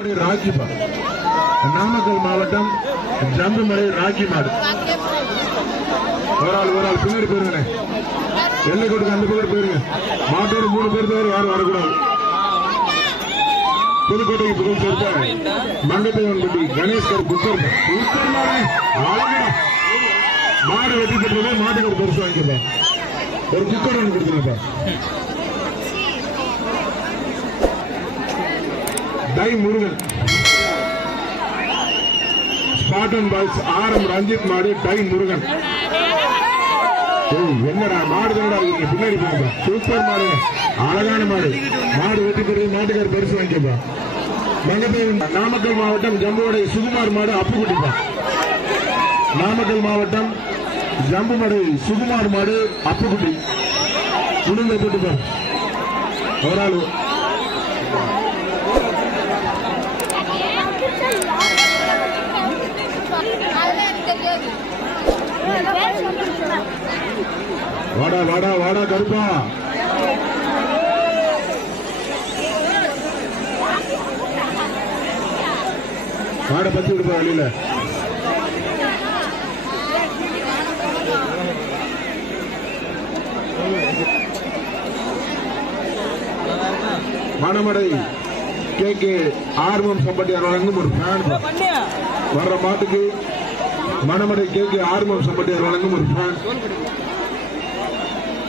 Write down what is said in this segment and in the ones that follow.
ராஜிபா நாமக்கல் மாவட்டம் ஜம்புமலை ராக்கி மாடு ஒரு ஆள் பின்னாடி போயிருங்க எல்லை கொடுக்க அந்த பேர் போயிருங்க மாட்டோடு 3 பேர் தவிர யாரும் வரக்கூடாது புதுக்கோட்டைக்கு புகழ் சேர்த்த மங்கத்தையன்பட்டி கணேஷ்கர் புத்தர் மாடு வெட்டி பெற்றதே மாட்டுக்கு ஒரு பரிசு வாங்கிக்கப்பா ஒரு குக்கர் ஒன்று கொடுத்துருப்பா டை முருகன் ஸ்பாட்டன் பாய்ஸ் ஆரம் ரஞ்சித் மாடு டை முருகன் என்னடா மாடு தானடா பின்னாடி போங்க சூப்பர் மாடு அழகான மாடு மாடு வெட்டி பெற்று மாட்டுக்கார பரிசு வாங்கிக்கப்பா மங்கப்பேன் நாமக்கல் மாவட்டம் ஜம்புவடை சுகுமார் மாடு அப்புக்குட்டிப்பா நாமக்கல் மாவட்டம் ஜம்புமடை சுகுமார் மாடு அப்புக்குட்டி குடும்ப போட்டுப்பா ஒரு ஆள் வாடா வாடா வாடா கருப்பா மாட பத்தி விடுப்பா வழியில மணமடை கே ஆர்வம் சம்பட்டியார் வழங்கும் ஒரு ஃபேன் வர்ற மாட்டுக்கு மணமடை கே ஆர்வம் சம்பட்டியார் வழங்கும் ஒரு ஃபேன்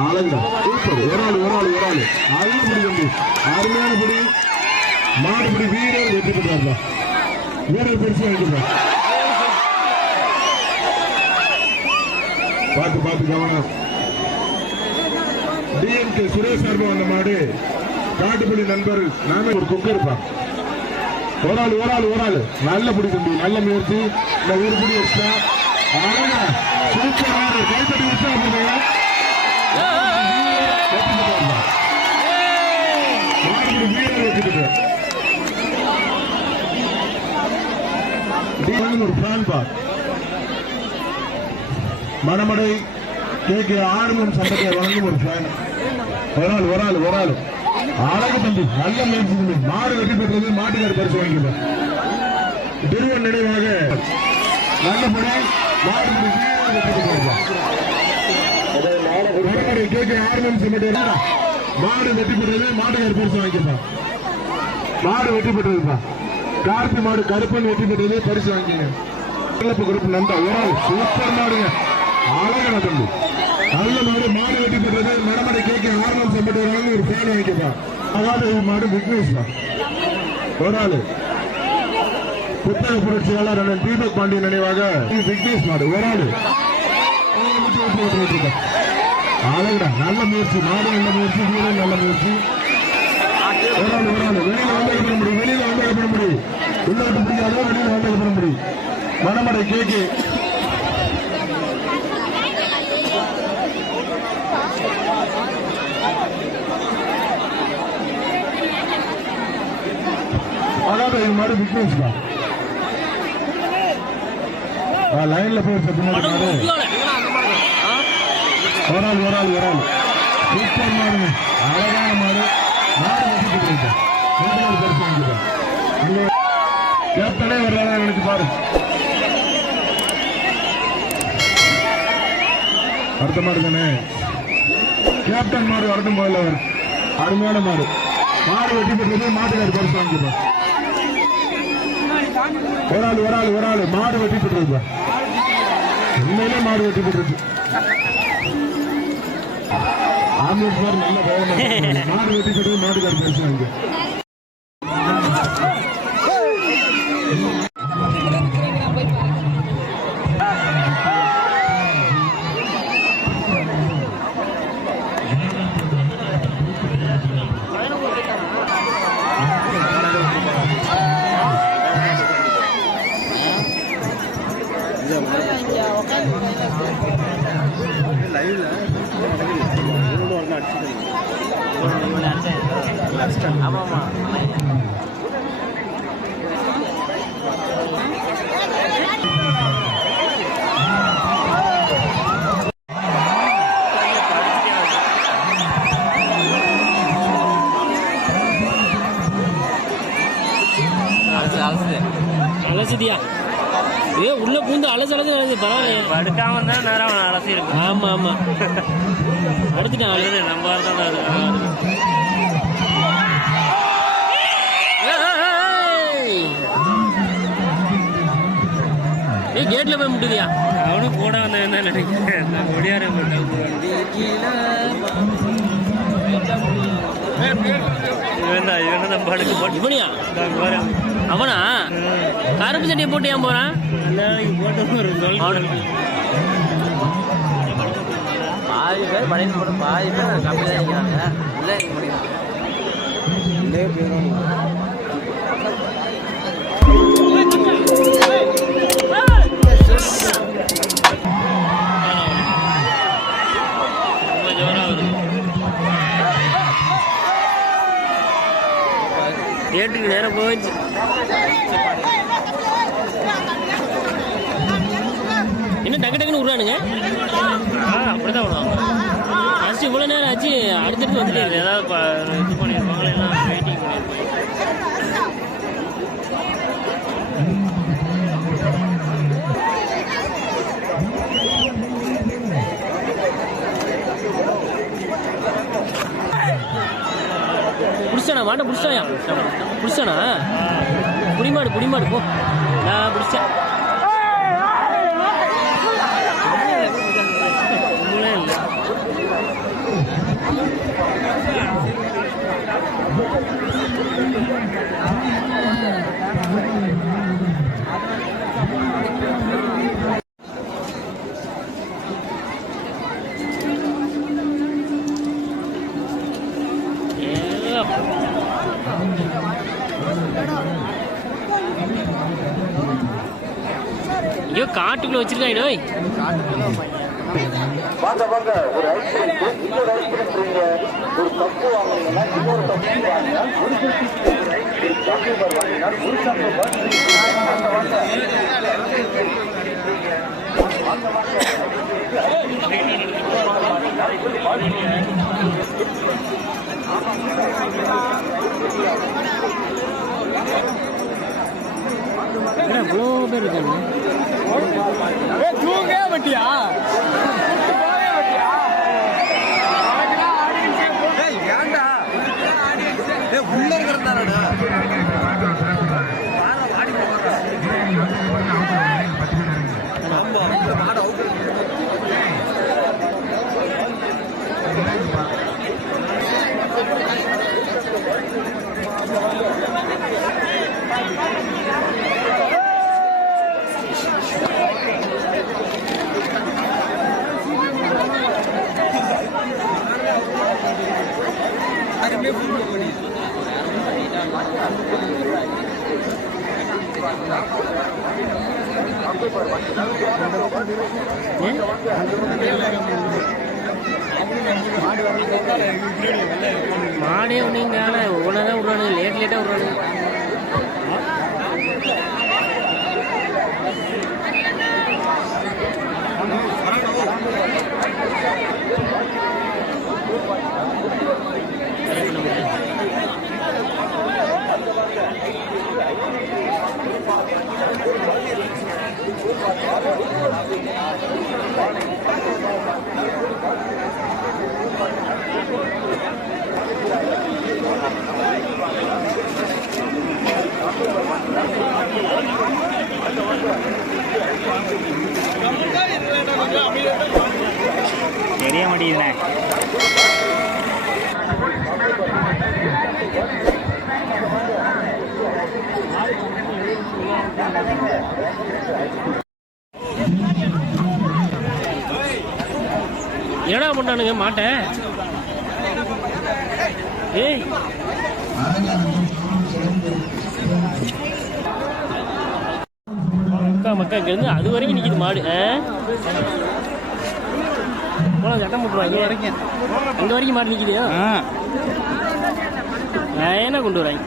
ஆளுங்க சூப்பர் ஒரு ஆள் நல்ல பிடி வந்து அருமையான பிடி மாடுபிடி வீரர் வெற்றி பெற்றார்ல வீரர் பரிசு வாங்கிக்கிறார் பார்த்து கவனம் டிஎம்கே சுரேஷ் சார்பா வந்த மாடு காட்டுப்படி நண்பர் நாமே ஒரு குக்கர் இருப்பான் ஒரு ஆள் நல்ல பிடி தம்பி நல்ல முயற்சி இந்த ஒரு பிடி எக்ஸ்ட்ரா சூப்பர் கைத்தடி வச்சா மணமடை கே ஆர்வம் சம்பத்தியை வழங்கும் ஒரு ஃபேன் ஒரு ஆள் அழகு தம்பி நல்ல முயற்சி தம்பி மாடு வெற்றி பெற்றது மாட்டுக்கார பரிசு வாங்கிக்கலாம் திருவன் நினைவாக நல்ல படை மாடு வெற்றி பெற்றார் கே ஆர்வம் சம்பத்தியா மாடு வெற்றி பெற்றது மாட்டுக்கார பரிசு வாங்கிக்கலாம் மாடு வெற்றி பெற்றதுப்பா கார்த்தி மாடு கருப்பன் வெற்றி பெற்றது பரிசு வாங்கிங்க குரூப் நந்தா ஒரு சூப்பர் மாடுங்க அழகான தம்பி நல்ல மாடு வெற்றி பெற்றது மணமடை கே ஆர்வம் சம்பட்டி ஒரு ஃபேன் வாங்கிக்கப்பா அதாவது மாடு விக்னேஷ் ஒரு ஆளு புத்தக புரட்சியாளர் அண்ணன் தீபக் பாண்டியன் நினைவாக விக்னேஷ் மாடு ஒரு ஆளு அழகுடா நல்ல முயற்சி மாடு நல்ல முயற்சி வீரன் நல்ல முயற்சி ஒரு ஆள் வெளியில வந்து பண்ண முடியும் உள்நாட்டு பிடிக்காத வெளியில வந்து பண்ண முடியும் மணமடை கே அதாவது இது மாதிரி பிக்னஸ் தான் லைன்ல போய் பின்னாடி ஒரு ஆள் சூப்பர் மாடு அழகான மாடு கேப்டனே வர்றாங்க எனக்கு பாரு அடுத்த மாடு தானே கேப்டன் மாடு வரட்டும் போல அருமையான மாடு வெட்டி பெற்றது மாட்டுக்காரு பரிசு வாங்கிப்பா ஒரு ஆள் மாடு வெட்டி பெற்றது உண்மையிலே மாடு வெட்டி பெற்றது ஆம்புலன்ஸ் நல்ல பயம் மாடு வெட்டி பெற்றது மாட்டுக்காரு பரிசு வாங்கி அலசுதியா? ஏ உள்ள பூந்து அலசு பரவாயில்லையே. படுக்காம தான் நேரம் அலசி இருக்கு. ஆமா ஆமா அடுத்துட்டான் அழுது நம்ம தான் ஏ கேட்ல போய் முட்டுதியா? அவனும் கூட வந்தேன் தான் நினைக்கிறேன். ஒடியார இவன் படுக்க போட்டு இவனியா? அவனா கருப்பு சட்டையை போட்டு ஏன் போறான்? பாதி பேர் படையில் போட்டு பாதி பேர் கம்மி தான் இருக்கிறாங்க. ஏட்டுக்கு நேரம் போச்சு. என்ன டக்கு டக்குன்னு விடுறானுங்க? அப்படிதான் விடுவாங்க. ஃபர்ஸ்ட் இவ்வளோ நேரம் ஆச்சு, அடுத்தடுத்து வந்துட்டு ஏதாவது இது பண்ணியிருப்பாங்க, எல்லாம் வெயிட்டிங் பண்ணியிருப்பாங்க. புடிச்சானா? மாட்டை புடிச்சாயா? புடிச்சானா? புடிமாடு போ. நான் புடிச்சேன். ஐயோ காட்டுக்குள்ள வச்சிருக்காங்க. வாங்க வாங்க, ஒரு ஐஸ்கிரீம் இன்னொரு ஐஸ்கிரீம் ஒரு கப்பு வாங்கினீங்கன்னா இன்னொரு கப்பு வாங்கினா ஒரு சாக்லேட் வாங்கினா ஒரு சாக்லேட் எவ்வளோ பேர் இருக்காங்க. தூங்க வட்டியா? ஏன்டா உள்ள இருக்கிறதாடா மாடே ஒன்றுங்க ஒவ்வொன்றா விடுறானுங்க. லேட்டாக விடுறானுங்க. தெரிய மாட்டேங்குதுண்ணே. என்னடா பண்ணானுங்க மாட்டை? ஏய் மக்கா இருந்து அது வரைக்கும் நிற்கிது மாடு. சட்டம் போட்டுருவாங்க வரைக்கும். அங்கே வரைக்கும் மாடு நிற்கிது. என்ன கொண்டு வராங்க?